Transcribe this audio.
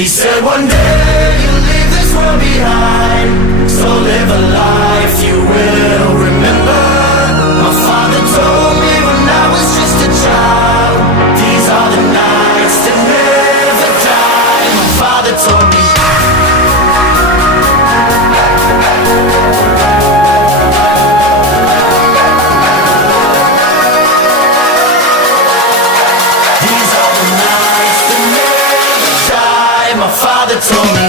He said one day you'll leave this world behind, so live a life you will remember. My father told me when I was just a child, these are the nights that never die. My father told me. These are the nights that never die. My father told me.